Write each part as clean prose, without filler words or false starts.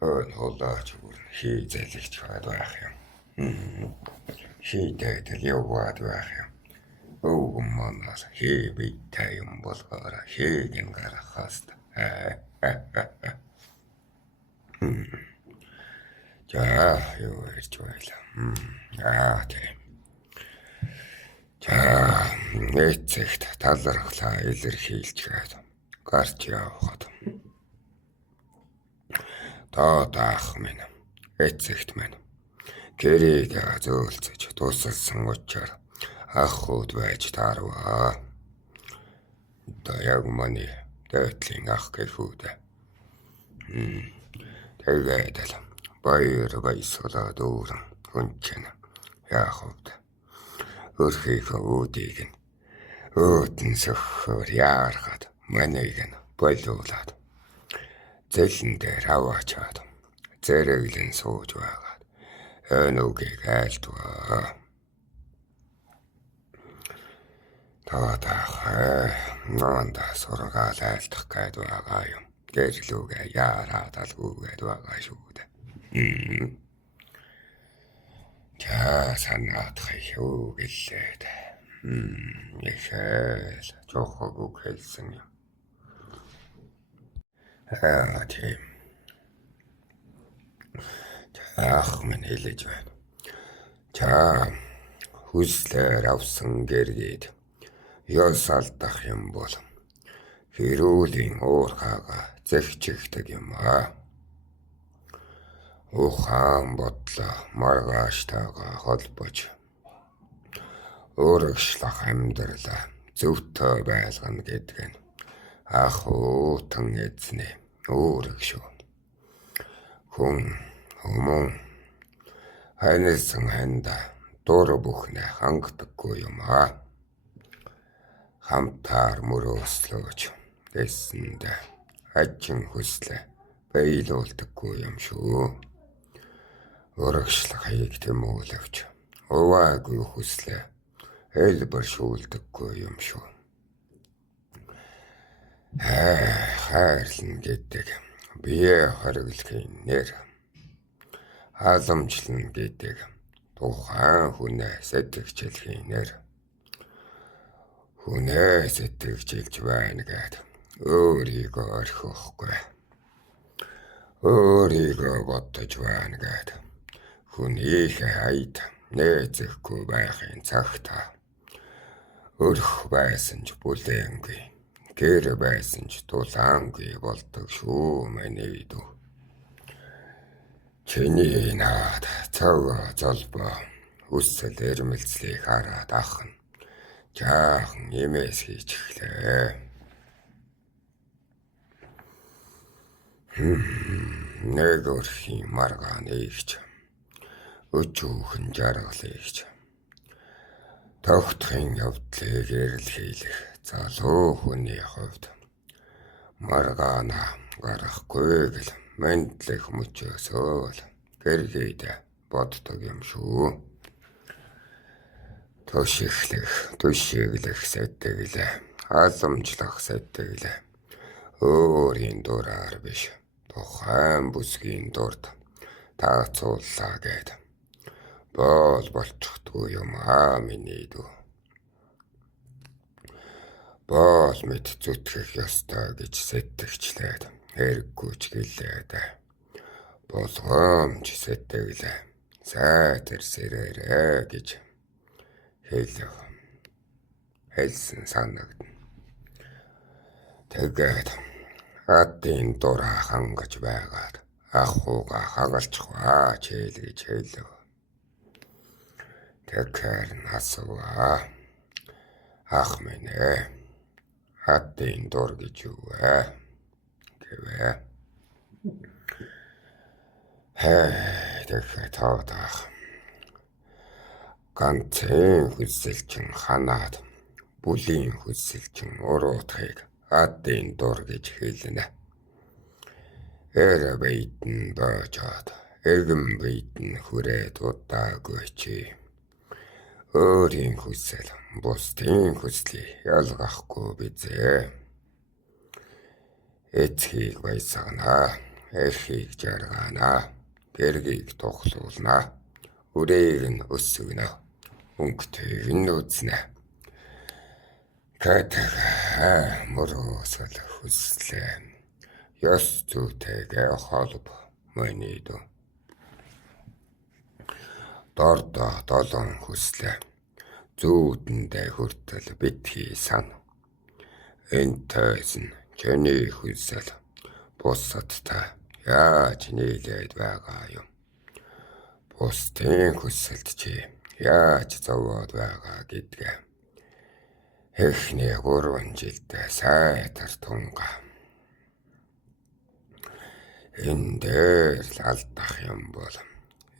Ön холдооч бүр хий зэлэгч хаад байх юм. Хийдээд л яваад байх юм. Өвгөн манаас хий биттэй юм болгоор хийг нь гаргахаас та. За юу ярьж байлаа. Тийм. За эцэгт талархлаа илэрхийлж гээд гарч явхад. Таах минь эцэгт минь гэрийг зөөлцөж тусалсан учраас ах хүүд байж таарваа. Яг маны дээдлийн ах гэхүүд. Тэгээд л баяр баясгалаа дүүрэн хүнчэн яахавд. Өрхийнхөө үүдийг нь өөдөн сөхөр яарахад манийг нь болиулаад зэлэн дээр аваачаад зэрэглэн сууж байгаад өнөгийг айлтваа. Таах нанда сургаал айлтах гээд байгаа юм. Гэрлүүгээ яараад алгүйгээд байгаа шүү дээ. За санаатах юу гэлээд. Ихэл жохог үг хэлсэн юм. Тийм. Ах минь хэлэж байна. За хүслээр авсан гэргээд ёс алдах юм бол хэрүүлийн уурхаага зэгчихдэг юм аа. Ухаан бодлоо маргааштайгаа холбож өөрөгшлөх амьдралаа зөвтөө байлгана гэдэг нь ах уутан эзний өөрөг шүү. Хүн хүмүүн хайнсан ханда дур бүхнээ хангадаггүй юм аа. Хамтаар мөрөөслөөж гэсэнд ачин хүслээ биелүүлдэггүй юм шүү. Өргөшлөхийг тэмүүлэвч уваагүй хүслээ хэлбэршүүлдэггүй юм шүү. Хайрлан гэдэг бие хориглохын нэр. Халамжлан гэдэг тухайн хүнээ сэтгэгчлэхийн нэр. Хүнээ сэтгэгжилж байна гэд өөрийгөө орхихгүй. Өөрийгөө бодож байна гэд хүнийхээ хайд нээзэхгүй байхын цагта өрх байсан ч бүлээнгүй, гэр байсан ч тулаангүй болдог шүү миний дүү. Чиний наад цав золбоо үсэл эрмэлзлийг хараад ах нь жаахан имээс хийж эхлэв. Нэг өрхийн маргаан ийгч өчүүхэн жаргалыгч тогтхын явдлыг эрэлхийлэх залуу хүний хувьд маргаана гарахгүй гэл мэндлэх мөчөөсөө л гэргээд боддог юм шүү. Төшиглэх сэтгэлээ, халамжлах сэтгэлээ өөрийн дураар биш тухайн бүсгийн дурд таацууллаа гээд болчихдгүй юм аа миний дүү. Бол мэд зүтгэх ёстой гэж сэтгэгчлээд хэрэггүйч гэлээд болгоомж сэтгэлээ сайтар сэрээрээ гэж хэлсэн санагдана. Тэгээд адын дураа хангаж байгаад ахууга хагалчихваа чээл гэж хэлв. Тэгэхээр насваа. Ах минь адын дур гэж юу вэ? Гэвэ. Тэгэхээр таах. Ганцын хүсэлчин ханаад бүлийн хүсэлчин уруутхыг адын дур гэж хэлнэ. Эр бэйтэн боожоод эгэн бэйтэн хүрээд удаагүй чи. Өөрийн хүсэл бусдын хүслийг ялгахгүй бизээ. Эцгийг баясганаа. эхийг жаргаана. Гэргийг тухлуулна. Үрээг нь өсгөнө. Өнгөтэйг нь үзнэ. Катага мөрөөсөл хүслээ. Ёс зүйтэйгээ холб мөнийдо. Дордо долон хүслээ. Зүүдэндээ хүртэл битгий сан. Энтэйс нь чиний хүсэл бусадтай яаж нийлээд байгаа юм? Бусдын хүсэлд чи яаж зовоод байгаа гэдгээ эхний 3 жилдээ сайтар тунга. Энэ дээр л алдах юм бол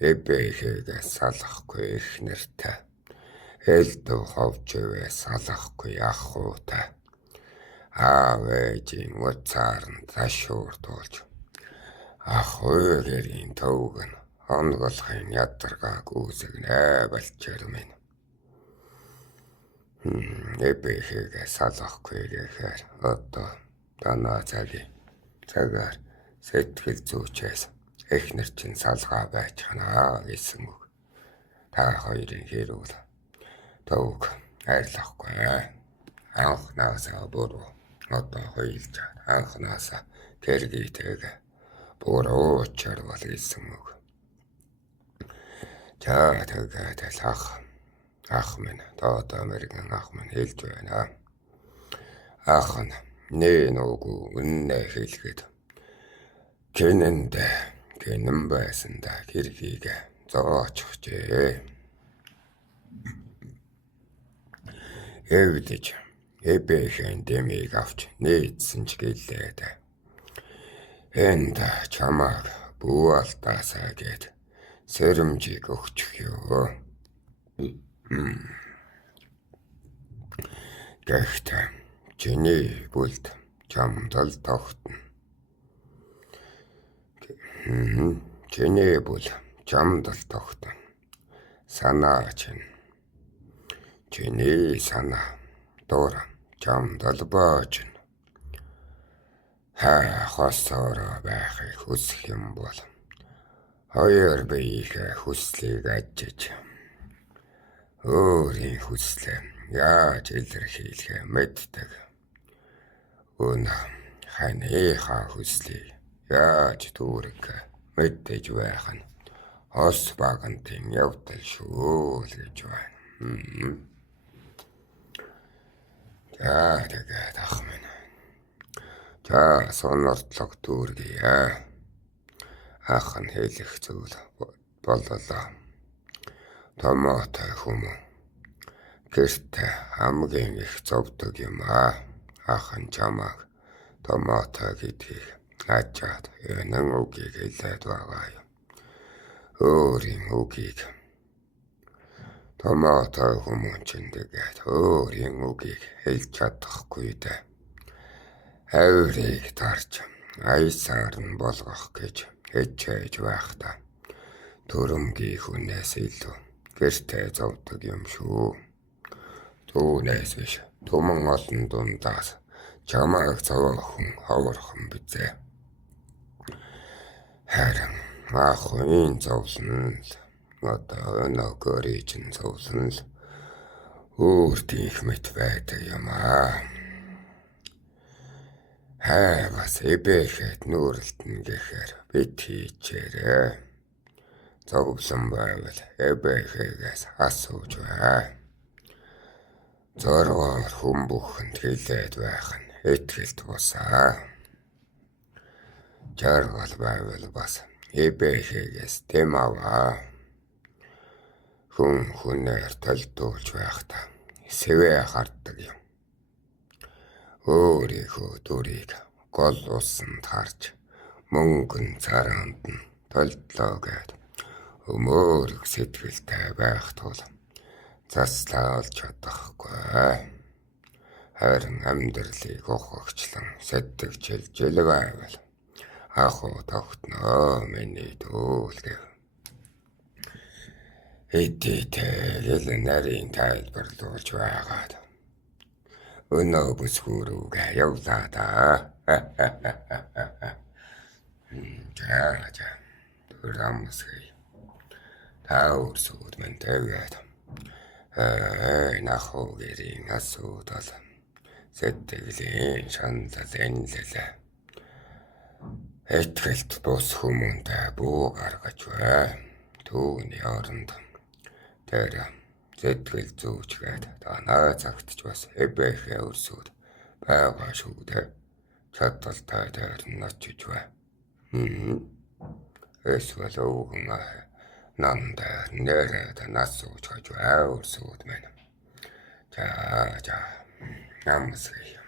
эбэхээгээ салахгүй эхнэртэй. Элдв ховчвээ салахгүй ахуутай. Аав ээжийн уцаар нь ташуурдуулж ахуйгэрийн төвг нь онголохын ядаргааг үүсгэнэ болчор минь. Эбэхээгээ салахгүй гэхээр одоо танаа цагаар сэтгэл зүйчээс эхнэр чинь салгаа байж ханаа гэсэн үг. Та хоёрын хэрүүл төвг арилахгүй. Анхнаасаа буруу одоо хоёулж анхнаасаа гэргийтэйгээ буруу чарвал гэсэн үг. За тэгээд ах минь одоо Америкийн ах минь хэлж байна. Ах нь нэн үгүй үннээ хэлгээд гинэн байсандаа гэргийг зоочихжээ. Эвдэж эбэхэн дэмийг авч нээдсэн ч гэлээд. Энд чамааг бууалдаасаа гээд сэрэмжийг өгчих ёо. Гэхдээ чиний бүлд чамдал тогтно. Чиний бүл чамдал тогтно. Санаа чиний санаа дуур чамдал боож. Хосоор байхыг хүсэх юм бол хоёр биеийнхээ хүслийг ажиж өөрийн хүслээ яаж илэрхийлэхээ мэддэг. Өнө ханыхаа хүслийг яаж дүүрэх мэддэж байх нь ос багантын явдал шүү л гэж байна. За тэгээд ах минь. За сонортлог дүүргийа. Ах нь хэлэх зүйл боллоо. Томоотой хүмүүс гэрт хамгийн их зовдөг юм аа. Ах нь чамааг томоотой гэдгийг ажаад энэ үгийг хэлээд байгаа юм. Өөрийн үгийг томоотой хүмүүс чинь тэгээд өөрийн үгийг хэлж чадахгүй дээ. Авирыг тарж аясаар нь болгох гэж хичээж байхдаа төрөмгийн хүнээс илүү гэртээ зовдөг юм шүү. Түүнээс биш түмэн олон дундаас чамааг зовоохон ховорхон бизээ. Харин ахын зовлон л одоо өнөөгөрий чинь зовлон л өөртөөх мэт байдаг юм аа. Бас эбэхэд нүрэлтэн гэхээр бит хийчээрээ. Зовлон байвал эбэхээс асууж бай. Зоргоор хүн бүхэнд хэлээд байх нь итгэлт босаа. Жаргал байвал бас эбэхээс дэм аваа. Хүн хүнээр толдуулж байхдаа сэвэ харддаг юм. Өөрийнхөө дүрийг гол усанд харж мөнгөн царанд нь толдлоо гэд өмөөрөх сэтгэлтэй байх тул заслаа олж чадахгүй. Харин амьдралыг ухагчлан сэтгэгчилж байвал ахуу тогтноо миний дүүл гэв. Эдийтэй нарийн тайлбарлуулж байгаад өнөө бүсгүүрүүгээ явлаа да. За турамсгий. Таурсууд мэн тэгээд нахуу гэрийн асуудал сэтгэлийн шаналл энэлээ. Этгэлт бус хүмүүнтэй бүү гаргаж бай. Түүний оронд тэр сэтгэл зүүчгээд танаа цагтч бас эбэхэ өрсөд байгаа шүү дээ. Чадaltaй дээр нь очиж бай. Эсвэл өвгөн нандаа нэрээд нас сууж гаж өрсөд мэн. За намсгий.